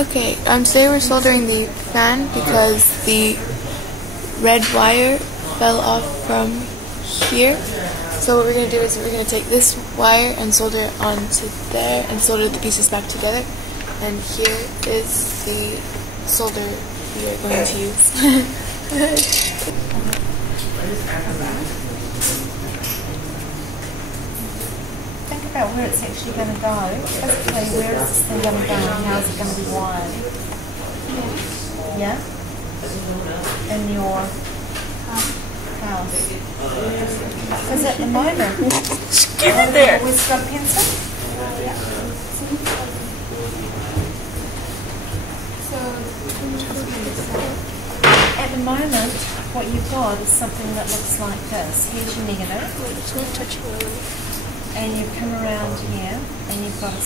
Okay, today we're soldering the fan because the red wire fell off from here. So what we're going to do is we're going to take this wire and solder it onto there and solder the pieces back together. And here is the solder we are going to use. Think about where it's actually going to go. Physically, where is this thing going to go and how is it going to be wired? Yeah? In your house. Because at the moment... Get it there! Where's got a pencil? At the moment, what you've got is something that looks like this. Here's your negative. And you've come around here and you've got a